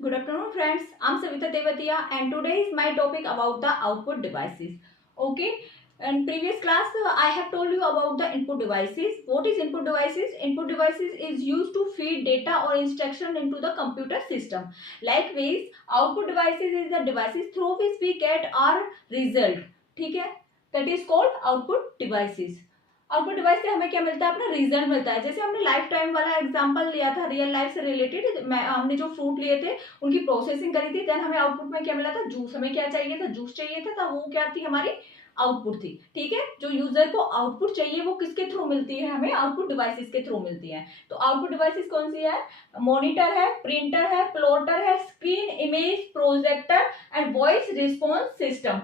Good afternoon, friends. I'm Savita Tevatia, and today is my topic about the output devices. Okay. In previous class, I have told you about the input devices. What is input devices? Input devices is used to feed data or instruction into the computer system. Likewise, output devices is the devices through which we get our result. ठीक है? That is called output devices. Output device से हमें क्या मिलता है? अपना result मिलता है. जैसे हमने लाइफ टाइम वाला एग्जांपल लिया था, रियल लाइफ से रिलेटेड. हमने जो फ्रूट लिए थे उनकी प्रोसेसिंग करी थी, देन हमें आउटपुट में क्या मिला था? जूस. हमें क्या चाहिए था? जूस चाहिए था, वो क्या थी? हमारी आउटपुट थी. ठीक है. जो यूजर को आउटपुट चाहिए वो किसके थ्रू मिलती है? हमें आउटपुट डिवाइसेस के थ्रू मिलती है. तो आउटपुट डिवाइसेस कौन सी है? मॉनिटर है, प्रिंटर है, प्लॉटर है, screen, image, projector and voice response system.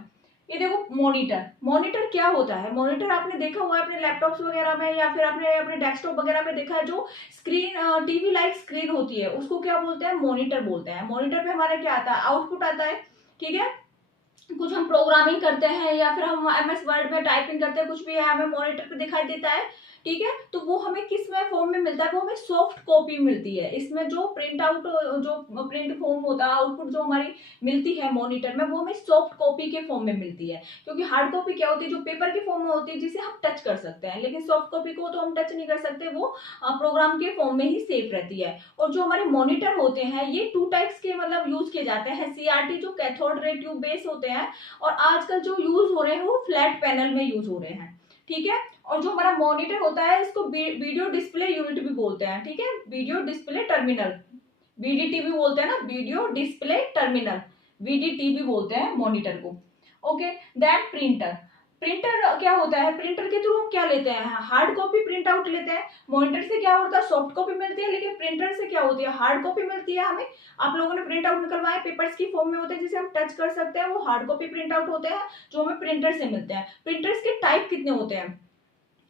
ये देखो मॉनिटर. मॉनिटर क्या होता है? मॉनिटर आपने देखा हुआ है अपने लैपटॉप्स वगैरह में, या फिर आपने अपने डेस्कटॉप वगैरह में देखा है. जो स्क्रीन टीवी लाइक स्क्रीन होती है उसको क्या बोलते हैं? मॉनिटर बोलते हैं. मॉनिटर पे हमारा क्या आता है? आउटपुट आता है. ठीक है. कुछ हम प्रोग्रामिंग करते हैं या फिर हम एमएस वर्ड में टाइपिंग करते हैं, कुछ भी है, हमें मॉनिटर पे दिखाई देता है. ठीक है. तो वो हमें किस में फॉर्म में मिलता है? वो हमें सॉफ्ट कॉपी मिलती है. इसमें जो प्रिंट आउट, जो प्रिंट फॉर्म होता है, आउटपुट जो हमारी मिलती है मॉनिटर में, वो हमें सॉफ्ट कॉपी के फॉर्म में मिलती है. क्योंकि हार्ड कॉपी क्या होती है? जो पेपर के फॉर्म में होती है, जिसे हम टच कर सकते हैं. लेकिन सॉफ्ट कॉपी को तो हम टच नहीं कर सकते, वो प्रोग्राम के फॉर्म में ही सेफ रहती है. और जो हमारे मॉनिटर होते हैं ये टू टाइप्स के मतलब यूज किए जाते हैं. सीआरटी जो कैथोड रे ट्यूब बेस होते हैं, और आजकल जो यूज हो रहे हैं वो फ्लैट पैनल में यूज हो रहे हैं. ठीक है. और जो हमारा मॉनिटर होता है इसको वीडियो डिस्प्ले यूनिट भी बोलते हैं. ठीक है. वीडियो डिस्प्ले टर्मिनल, वीडीटी भी बोलते हैं ना, वीडियो डिस्प्ले टर्मिनल, वीडीटी भी बोलते हैं मॉनिटर को. ओके. Then printer. प्रिंटर क्या होता है? प्रिंटर के थ्रू हम क्या लेते हैं? हार्ड कॉपी प्रिंट आउट लेते हैं. मॉनिटर से क्या होता है? सॉफ्ट कॉपी मिलती है. लेकिन प्रिंटर से क्या होती है? हार्ड कॉपी मिलती है हमें. आप लोगों ने प्रिंट आउट निकलवाए, पेपर्स की फॉर्म में होते हैं जिसे हम टच कर सकते हैं, वो हार्ड कॉपी प्रिंट आउट होते हैं जो हमें प्रिंटर से मिलते हैं. प्रिंटर्स के टाइप कितने होते हैं?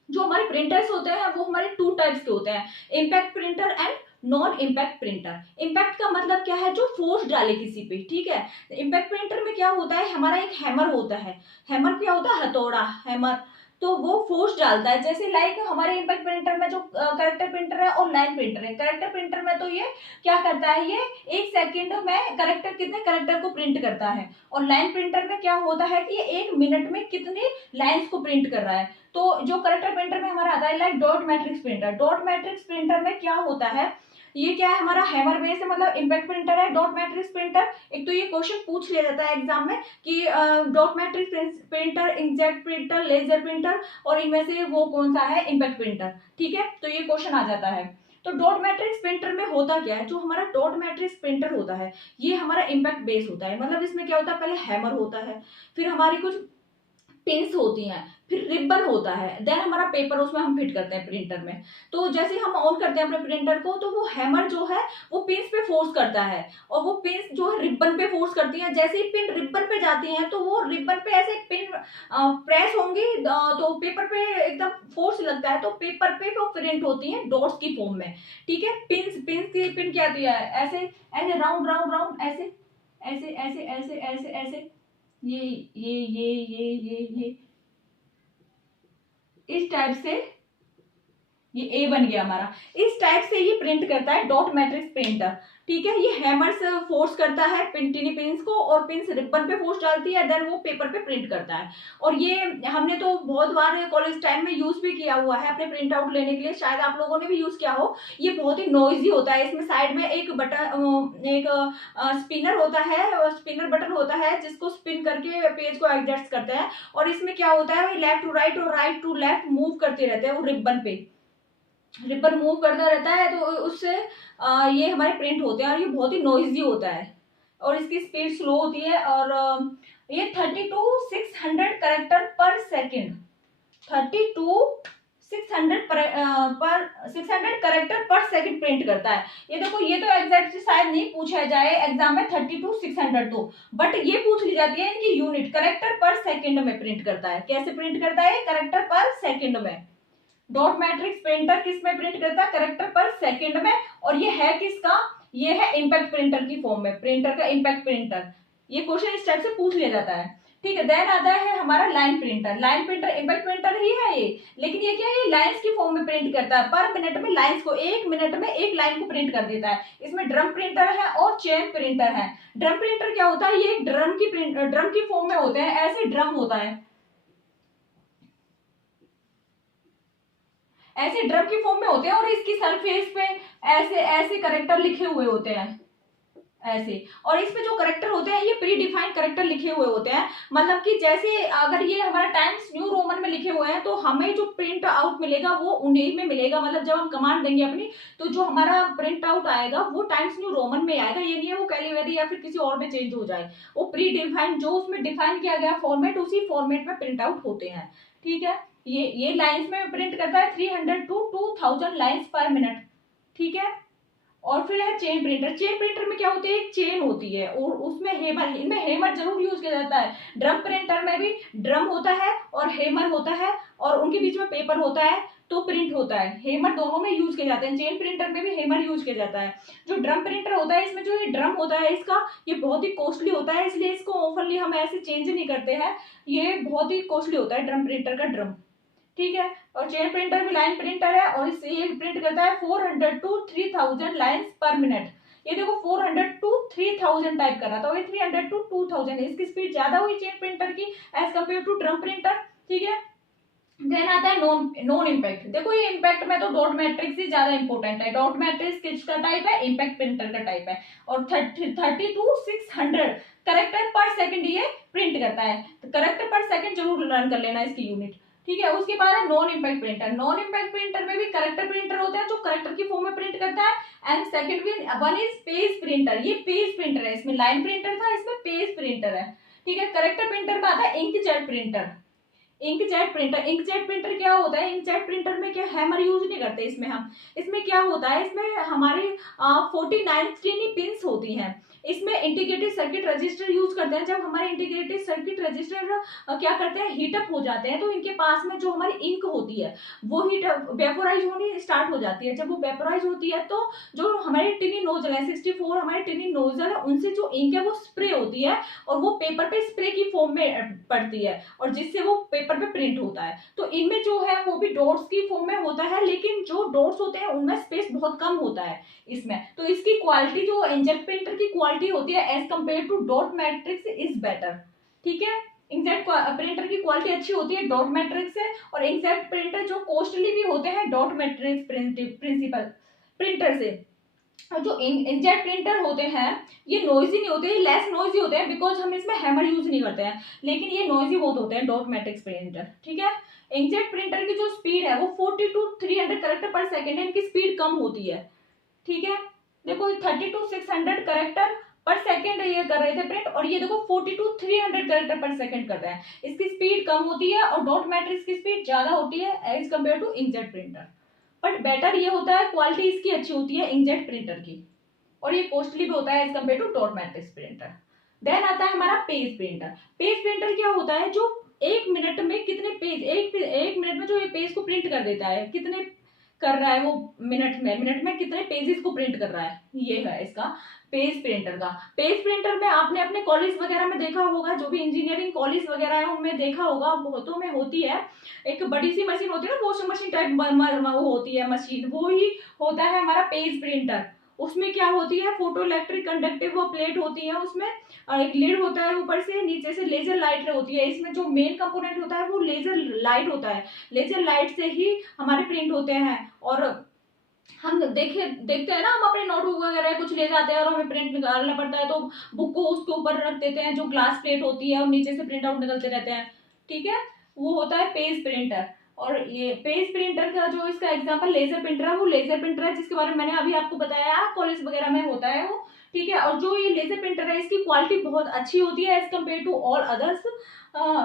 जो हमारे प्रिंटर्स होते हैं वो हमारे टू टाइप्स के होते हैं, impact printer and non impact printer. Impact का मतलब क्या है? जो फोर्स डाले किसी पे. ठीक है. इम्पैक्ट प्रिंटर में क्या होता है? हमारा एक हैमर होता है. हैमर क्या होता है? हथौड़ा, हैमर. तो वो फोर्स डालता है. जैसे लाइक हमारे इम्पैक्ट प्रिंटर में जो करेक्टर प्रिंटर है और लाइन प्रिंटर है. करेक्टर प्रिंटर में तो ये क्या करता है? ये 1 सेकेंड में करेक्टर, कितने करेक्टर को प्रिंट करता है. और लाइन प्रिंटर में क्या होता है कि ये 1 मिनट में कितनी लाइंस को प्रिंट कर रहा है. तो जो करेक्टर प्रिंटर में हमारा आता है like dot matrix printer. Dot matrix printer में क्या होता है? ये क्या है? हमारा हैमर बेस है, मतलब इम्पैक्ट प्रिंटर है डॉट मैट्रिक्स प्रिंटर. एक तो ये क्वेश्चन पूछ लिया जाता है एग्जाम में कि dot matrix printer, inkjet printer, laser printer, और इनमें से वो कौन सा है? Impact printer. ठीक है. तो ये क्वेश्चन आ जाता है. तो डॉट मैट्रिक्स प्रिंटर में होता क्या है? जो हमारा डॉट मैट्रिक्स प्रिंटर होता है ये हमारा इम्पैक्ट बेस होता है. मतलब इसमें क्या होता है? पहले हैमर होता है, फिर हमारी कुछ पिंस होती हैं, फिर रिबन होता है, देन हमारा पेपर उसमें हम फिट करते हैं प्रिंटर में. तो जैसे हम ऑन करते हैं अपने प्रिंटर को, तो वो हैमर जो है वो पिंस पे फोर्स करता है, और वो पिंस जो है रिबन पे फोर्स करती है. जैसे ही पिन रिबन पे जाती हैं तो वो रिबन पे ऐसे पिन प्रेस होंगी, तो पेपर पे एकदम फोर्स लगता है, तो पेपर पे वो प्रिंट होती है डॉट्स की फॉर्म में. ठीक है. पिंस पिंस की पिन क्या आती है? ऐसे ऐसे राउंड राउंड राउंड, ऐसे ऐसे ऐसे ऐसे ऐसे ऐसे, ये इस टाइप से. ये ए बन गया हमारा. इस टाइप से ये प्रिंट करता है डॉट मैट्रिक्स प्रिंटर. ठीक है. ये हैमर से फोर्स करता है पिंटिनी पिंस को, और पिंस रिबन पे फोर्स डालती है, देन वो पेपर पे प्रिंट करता है. और ये हमने तो बहुत बार कॉलेज टाइम में यूज भी किया हुआ है अपने प्रिंट आउट लेने के लिए. शायद आप लोगों ने भी यूज किया हो. ये बहुत ही नॉइजी होता है. इसमें साइड में एक बटन, एक स्पिनर होता है, स्पिनर बटन होता है जिसको स्पिन करके पेज को एडजस्ट करते हैं. और इसमें क्या होता है? लेफ्ट टू राइट और राइट टू लेफ्ट मूव करते रहते हैं. वो रिबन पे रिबन मूव करता रहता है, तो उससे ये हमारे प्रिंट होते हैं. और ये बहुत ही नॉइजी होता है, और इसकी स्पीड स्लो होती है. और ये 32,600 करेक्टर पर सेकेंड, 32,600 पर 600 करेक्टर पर सेकेंड प्रिंट करता है. ये देखो, ये तो एग्जैक्ट शायद नहीं पूछा जाए एग्जाम में 32,600 तो, बट ये पूछ ली जाती है इनकी यूनिट. करेक्टर पर सेकेंड में प्रिंट करता है. कैसे प्रिंट करता है? करेक्टर पर सेकेंड में. डॉट मैट्रिक्स प्रिंटर किस में प्रिंट करता है? करेक्टर पर सेकंड में. और ये है किसका? ये है इम्पैक्ट प्रिंटर की फॉर्म में, प्रिंटर का इम्पैक्ट प्रिंटर. ये क्वेश्चन इस टाइप से पूछ लिया जाता है. ठीक है। देन आता है हमारा line printer. Line printer impact printer ही है ये, लेकिन ये क्या है, ये लाइंस की फॉर्म में प्रिंट करता है। पर मिनट में लाइंस को, एक मिनट में एक लाइन को प्रिंट कर देता है। इसमें ड्रम प्रिंटर है और चेन प्रिंटर है। ड्रम प्रिंटर क्या होता है, ये एक ड्रम की फॉर्म में होते हैं, ऐसे ड्रम होता है, ऐसे ड्रम की फॉर्म में होते हैं और इसकी सरफेस पे ऐसे ऐसे करेक्टर लिखे हुए होते हैं ऐसे। और इसमें जो करेक्टर होते हैं ये प्री डिफाइंड करेक्टर लिखे हुए होते हैं। मतलब कि जैसे अगर ये हमारा टाइम्स न्यू रोमन में लिखे हुए हैं तो हमें जो प्रिंट आउट मिलेगा वो उन्हीं में मिलेगा। मतलब जब हम कमांड देंगे अपनी, तो जो हमारा प्रिंट आउट आएगा वो टाइम्स न्यू रोमन में आएगा। ये नहीं है वो कैलिबरी या फिर किसी और में चेंज हो जाए। वो प्री डिफाइंड जो उसमें डिफाइन किया गया फॉर्मेट, उसी फॉर्मेट में प्रिंट आउट होते हैं। ठीक है। ये लाइंस में प्रिंट करता है 300 टू 2000 लाइंस पर मिनट। ठीक है। और फिर है चेन प्रिंटर। चेन प्रिंटर में क्या होती है, एक चेन होती है और उसमें हेमर, इनमें हेमर जरूर यूज किया जाता है। ड्रम प्रिंटर में भी ड्रम होता है और हेमर होता है और उनके बीच में पेपर होता है तो प्रिंट होता है। हेमर दोनों में यूज किए जाते हैं। चेन प्रिंटर में भी हेमर यूज किया जाता है। जो ड्रम प्रिंटर होता है, इसमें जो ये ड्रम होता है इसका, ये बहुत ही कॉस्टली होता है, इसलिए इसको ओपनली हम ऐसे चेंज नहीं करते हैं। ये बहुत ही कॉस्टली होता है ड्रम प्रिंटर का ड्रम। ठीक है। और चेन प्रिंटर भी लाइन प्रिंटर है और इससे ये प्रिंट करता है 400 टू 3000 लाइंस पर मिनट। ये देखो 400 टू 3000 टाइप कर रहा था, और ये 300 टू 2000 है। इसकी स्पीड ज्यादा हुई चेन प्रिंटर की as compare to drum printer. ठीक है। देन आता है नॉन इम्पैक्ट। देखो ये इम्पैक्ट में तो डॉट मैट्रिक्स ही ज्यादा इंपॉर्टेंट है। डॉट मैट्रिक्स किसका टाइप है, इम्पैक्ट प्रिंटर का टाइप है। और 30 टू 600 करेक्टर पर सेकंड ये प्रिंट करता है। तो करेक्टर पर सेकंड जरूर लर्न कर लेना इसकी यूनिट। ठीक है। उसके बाद है non impact printer. Non impact printer में भी करेक्टर प्रिंटर होता है जो करेक्टर की फॉर्म में प्रिंट करता है। And second one is page printer. ये पेज प्रिंटर है, इसमें लाइन प्रिंटर था, इसमें पेज प्रिंटर है। ठीक है। करेक्टर प्रिंटर में आता है inkjet printer. Inkjet printer, inkjet printer क्या होता है, इंकजेट प्रिंटर में क्या हैमर यूज नहीं करते इसमें हम। इसमें क्या होता है, इसमें हमारी 49 स्क्रीनी पिंस होती हैं। इसमें इंटीग्रेटेड सर्किट रजिस्टर यूज करते हैं। जब हमारे इंटीग्रेटेड सर्किट रजिस्टर क्या करते हैं, हीटअप हो जाते हैं, तो इनके पास में जो हमारी इंक होती है वो हीटअप वेपोराइज होनी स्टार्ट हो जाती है। जब वो वेपोराइज होती है तो जो हमारे टिनी नोजल है 64 हमारे टिनी नोजल है, उनसे जो इंक है वो स्प्रे होती है और वो पेपर पे स्प्रे की फॉर्म में पड़ती है और जिससे वो पेपर पे प्रिंट होता है। तो इनमें जो है वो भी डॉट्स की फॉर्म में होता है, लेकिन जो डॉट्स होते हैं उनमें स्पेस बहुत कम होता है इसमें। तो इसकी क्वालिटी जो इंकजेट प्रिंटर की क्वालिटी होती है as compare to dot matrix is better. ठीक है। इंकजेट प्रिंटर की क्वालिटी अच्छी होती है डॉट मैट्रिक्स से, और इंकजेट प्रिंटर जो कॉस्टली भी होते हैं डॉट मैट्रिक्स प्रिंसिपल प्रिंटर से। और जो इंकजेट प्रिंटर होते हैं ये नॉइजी नहीं होते, ये लेस नॉइजी होते हैं बिकॉज हम इसमें हैमर यूज नहीं करते हैं, लेकिन ये नॉइजी बहुत होते हैं डॉट मैट्रिक्स प्रिंटर। ठीक है। इंकजेट प्रिंटर की जो स्पीड है वो 40 टू 300 करेक्टर पर सेकेंड है, इनकी स्पीड कम होती है। ठीक है। देखो 30 टू 600 करेक्टर पर सेकेंड ये कर रहे थे प्रिंट, और ये देखो 40 टू 300 करेक्टर पर सेकेंड कर रहे हैं। इसकी स्पीड कम होती है और डॉट मैट्रिक्स की स्पीड ज्यादा होती है as compare to inkjet printer. But better ये होता है, क्वालिटी इसकी अच्छी होती है इंकजेट प्रिंटर की, और ये कॉस्टली भी होता है as compare to dot matrix printer. Then आता है हमारा पेज प्रिंटर। पेज प्रिंटर क्या होता है, जो एक मिनट में कितने पेज, एक मिनट में जो ये पेज को प्रिंट कर देता है, कितने कर रहा है वो मिनट में कितने पेजेस को प्रिंट कर रहा है, ये है इसका पेज प्रिंटर का। पेज प्रिंटर में आपने अपने कॉलेज वगैरह में देखा होगा, जो भी इंजीनियरिंग कॉलेज वगैरह है उनमें देखा होगा, बहुतों में होती है एक बड़ी सी मशीन होती है ना, वॉशिंग मशीन टाइप वो होती है मशीन, वो ही होता है हमारा पेज प्रिंटर। उसमें क्या होती है, फोटो इलेक्ट्रिक कंडक्टिव वो प्लेट होती है, उसमें एक लिड होता है ऊपर से, नीचे से लेजर लाइट होती है। इसमें जो मेन कंपोनेंट होता है वो लेजर लाइट होता है। लेजर लाइट से ही हमारे प्रिंट होते हैं। और हम देखते हैं ना, हम अपने नोटबुक वगैरह कुछ ले जाते हैं और हमें प्रिंट निकालना पड़ता है, तो बुक को उसके ऊपर रख देते हैं जो ग्लास प्लेट होती है और नीचे से प्रिंट आउट निकलते रहते हैं। ठीक है। वो होता है पेज प्रिंटर। और ये पेज प्रिंटर का जो इसका एग्जांपल लेजर प्रिंटर है, वो लेजर प्रिंटर है जिसके बारे में मैंने अभी आपको बताया, कॉलेज वगैरह में होता है वो। ठीक है। और जो ये लेजर प्रिंटर है इसकी क्वालिटी बहुत अच्छी होती है as compare to all others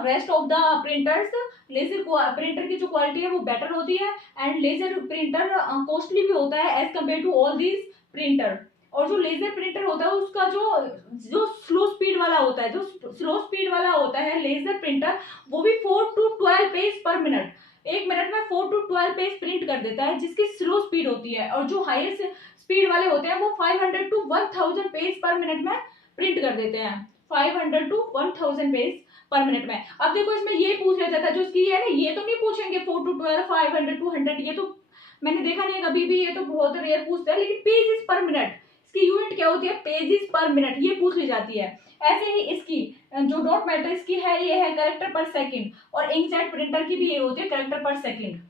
rest of the printers. Laser printer की जो क्वालिटी है वो बेटर होती है, एंड लेजर प्रिंटर कॉस्टली भी होता है as compare to all these printer. और जो लेजर प्रिंटर होता है उसका जो स्लो स्पीड वाला होता है, जो स्लो स्पीड वाला होता है लेजर प्रिंटर, वो भी 4 टू 12 पेज पर मिनट, एक मिनट में 4 टू 12 पेज प्रिंट कर देता है, जिसकी स्लो स्पीड होती है। और जो हाईएस्ट स्पीड वाले होते हैं वो 500 टू 1000 पेज पर मिनट में प्रिंट कर देते हैं। 500 to 1000 पेज पर मिनट में। अब देखो इसमें ये पूछ लिया जाता है जो इसकी है ना, ये तो नहीं पूछेंगे 4 to 12, 500, 200, ये तो मैंने देखा नहीं है कभी भी, ये तो बहुत रेयर पूछते हैं। लेकिन पेजेस पर मिनट, इसकी यूनिट क्या होती है, पेजेस पर मिनट, ये पूछ ली जाती है। ऐसे ही इसकी जो डॉट मैट्रिक्स की है ये है कैरेक्टर पर सेकंड, और इंकजेट प्रिंटर की भी ये होती है कैरेक्टर पर सेकंड।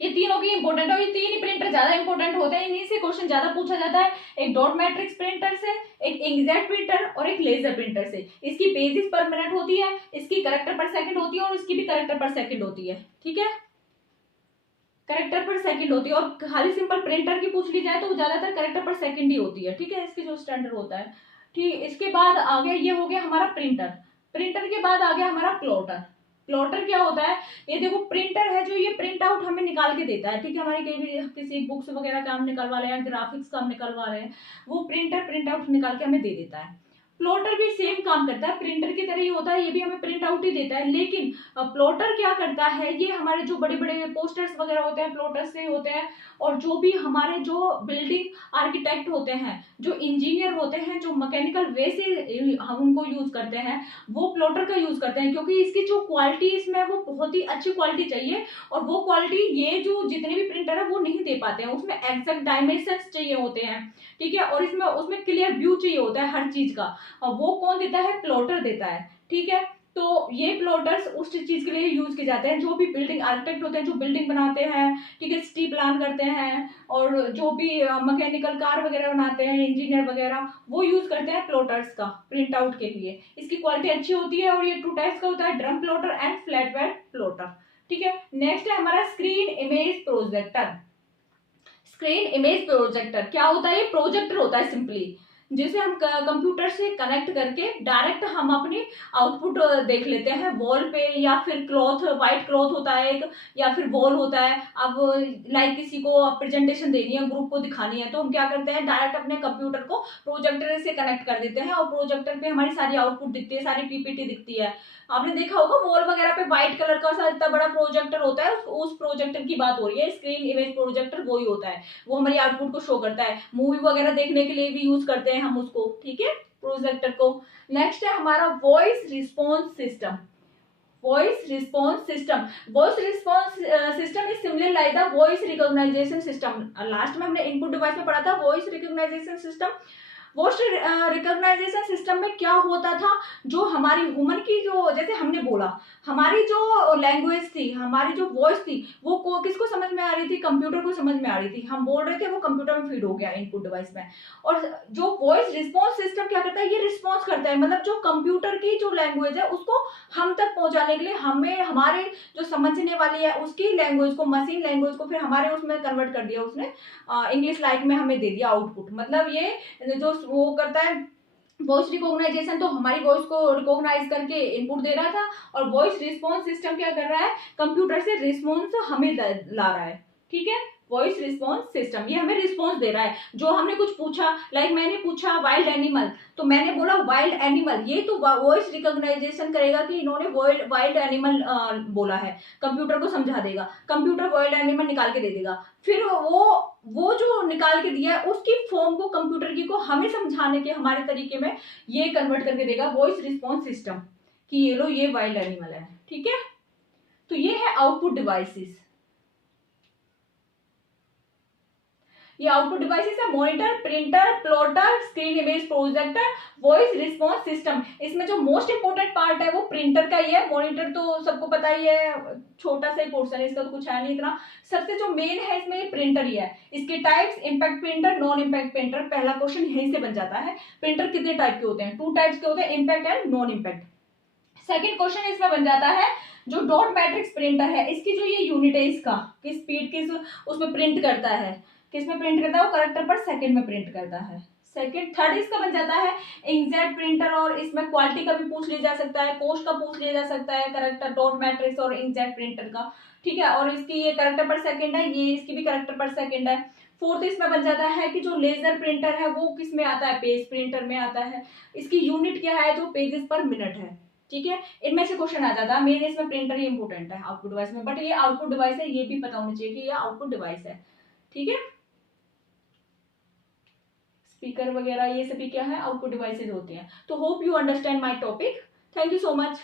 ये तीनों की इंपॉर्टेंट है, ये तीन ही प्रिंटर ज्यादा इंपॉर्टेंट होते हैं, इन्हीं से क्वेश्चन ज्यादा पूछा जाता है। एक डॉट मैट्रिक्स प्रिंटर से, एक इंकजेट प्रिंटर और एक लेजर प्रिंटर से। इसकी पेजेस पर मिनट होती है, इसकी कैरेक्टर पर सेकंड होती है, और इसकी भी कैरेक्टर पर सेकंड होती है। ठीक है, कैरेक्टर पर सेकंड होती है। और खाली सिंपल प्रिंटर की पूछ ली जाए तो ज्यादातर कैरेक्टर पर सेकंड ही होती है। ठीक है, इसके जो स्टैंडर्ड होता है। ठीक, इसके बाद आ गया, ये हो गया हमारा प्रिंटर। प्रिंटर के बाद आ गया हमारा प्लॉटर। प्लॉटर क्या होता है, ये देखो प्रिंटर है जो ये प्रिंट आउट हमें निकाल के देता है। ठीक है, हमारी कहीं भी किसी बुक्स वगैरह का हम निकलवा रहे हैं, ग्राफिक्स का हम निकलवा रहे हैं, वो प्रिंटर प्रिंट आउट निकाल के हमें दे देता है। प्लॉटर भी सेम काम करता है, प्रिंटर की तरह ही होता है, ये भी हमें प्रिंट आउट ही देता है। लेकिन प्लॉटर क्या करता है, ये हमारे जो बड़े बड़े पोस्टर्स वगैरह होते हैं प्लॉटर से होते हैं, और जो भी हमारे जो बिल्डिंग आर्किटेक्ट होते हैं, जो इंजीनियर होते हैं, जो मैकेनिकल वे से हम उनको यूज करते हैं, वो प्लॉटर का यूज करते हैं। क्योंकि इसकी जो क्वालिटी इसमें वो बहुत ही अच्छी क्वालिटी चाहिए, और वो क्वालिटी ये जो जितने भी प्रिंटर है वो नहीं दे पाते हैं। उसमें एग्जैक्ट डायमेंशंस चाहिए होते हैं। ठीक है, और इसमें उसमें क्लियर व्यू चाहिए होता है हर चीज का, और वो कौन देता है, प्लॉटर देता है। ठीक है, तो ये प्लॉटर्स उस चीज के लिए यूज किए जाते हैं, जो भी बिल्डिंग आर्किटेक्ट होते हैं, जो बिल्डिंग बनाते हैं, ठीक है, सिटी प्लान करते हैं, और जो भी मैकेनिकल कार वगैरह बनाते हैं, इंजीनियर वगैरह, वो यूज करते हैं प्लॉटर्स का प्रिंट आउट के लिए। इसकी क्वालिटी अच्छी होती है, और ये 2 टाइप्स का होता है, drum plotter and flat bed plotter. ठीक है, नेक्स्ट है हमारा screen image projector. Screen image projector क्या होता है, ये प्रोजेक्टर होता है सिंपली, जिसे हम कंप्यूटर से कनेक्ट करके डायरेक्ट हम अपनी आउटपुट देख लेते हैं वॉल पे, या फिर क्लॉथ, व्हाइट क्लॉथ होता है एक, या फिर वॉल होता है। अब लाइक किसी को प्रेजेंटेशन देनी है, ग्रुप को दिखानी है, तो हम क्या करते हैं, डायरेक्ट अपने कंप्यूटर को प्रोजेक्टर से कनेक्ट कर देते हैं, और प्रोजेक्टर पे हमारी सारी आउटपुट दिखती है, सारी पीपीटी दिखती है। आपने देखा होगा वॉल वगैरह पे व्हाइट कलर का सा इतना बड़ा प्रोजेक्टर होता है, उस प्रोजेक्टर की बात हो रही है। स्क्रीन इमेज प्रोजेक्टर वही होता है, वो हमारी आउटपुट को शो करता है। मूवी वगैरह देखने के लिए भी यूज करते हैं हम उसको। ठीक है, प्रोजेक्टर को। नेक्स्ट है हमारा voice response system. Voice response system, voice response system is similar like the voice recognization system. Last में हमने इनपुट डिवाइस में पढ़ा था voice recognization system. Voice recognization system में क्या होता था, जो हमारी ह्यूमन की जो, जैसे हमने बोला, हमारी जो लैंग्वेज थी, हमारी जो वॉइस थी, वो किसको समझ में आ रही थी, कंप्यूटर को समझ में आ रही थी। हम बोल रहे थे, वो कंप्यूटर में फीड हो गया इनपुट डिवाइस में। और जो वॉइस रिस्पॉन्स सिस्टम क्या करता है, ये रिस्पॉन्स करता है, मतलब जो कंप्यूटर की जो लैंग्वेज है उसको हम तक पहुंचाने के लिए हमें हमारे जो समझने वाली है उसकी लैंग्वेज को, मशीन लैंग्वेज को फिर हमारे उसमें कन्वर्ट कर दिया उसने, इंग्लिश लाइक में हमें दे दिया आउटपुट। मतलब ये जो वो करता है वॉइस रिकॉग्नाइजेशन, तो हमारी वॉइस को रिकॉग्नाइज करके इनपुट दे रहा था, और वॉइस रिस्पॉन्स सिस्टम क्या कर रहा है, कंप्यूटर से रिस्पॉन्स हमें ला रहा है। ठीक है, वॉइस रिस्पॉन्स सिस्टम ये हमें रिस्पॉन्स दे रहा है। जो हमने कुछ पूछा, लाइक मैंने पूछा वाइल्ड एनिमल, तो मैंने बोला वाइल्ड एनिमल, ये तो वॉइस रिकॉग्नाइजेशन करेगा कि इन्होंने वाइल्ड एनिमल बोला है, कंप्यूटर को समझा देगा, कंप्यूटर वाइल्ड एनिमल निकाल के दे देगा। फिर वो जो निकाल के दिया है उसकी फॉर्म को कंप्यूटर की को हमें समझाने के हमारे तरीके में ये कन्वर्ट करके देगा वॉइस रिस्पॉन्स सिस्टम, कि ये लो ये वाइल्ड एनिमल है। ठीक है, तो ये है आउटपुट डिवाइसेस। ये आउटपुट डिवाइसेस है monitor, printer, plotter, screen image projector, voice response system. इसमें जो मोस्ट इंपोर्टेंट पार्ट है वो प्रिंटर का ही है। मॉनिटर तो सबको पता ही है, छोटा सा ही पोर्शन है इसका, तो कुछ है नहीं इतना। सबसे जो मेन है इसमें ये प्रिंटर ही है। इसके types, impact printer, non impact printer. पहला क्वेश्चन यहीं से बन जाता है, प्रिंटर कितने टाइप के होते हैं, 2 टाइप्स के होते हैं, impact and non impact. Second question इसमें बन जाता है जो डॉट मैट्रिक्स प्रिंटर है, इसकी जो ये यूनिट है, इसका किस स्पीड किस उसमें प्रिंट करता है, किस में प्रिंट करता है, वो कैरेक्टर पर सेकंड में प्रिंट करता है। सेकंड। थर्ड इसका बन जाता है इंकजेट प्रिंटर, और इसमें क्वालिटी का भी पूछ लिया जा सकता है, कॉस्ट का पूछ लिया जा सकता है, कैरेक्टर डॉट मैट्रिक्स और इंकजेट प्रिंटर का। ठीक है, और इसकी ये कैरेक्टर पर सेकंड है, ये इसकी भी कैरेक्टर पर सेकंड है। फोर्थ इसमें बन जाता है कि जो लेजर प्रिंटर है वो किस में आता है, पेज प्रिंटर में आता है। इसकी यूनिट क्या है, जो पेजेस पर मिनट है। ठीक है, इनमें से क्वेश्चन आ जाता है। मेन इसमें प्रिंटर ही इंपोर्टेंट है आउटपुट डिवाइस में, बट ये आउटपुट डिवाइस है, ये भी पता होना चाहिए कि ये आउटपुट डिवाइस है। ठीक है, स्पीकर वगैरह ये सभी क्या है, आउटपुट डिवाइसेस होते हैं. तो hope you understand my topic. Thank you so much.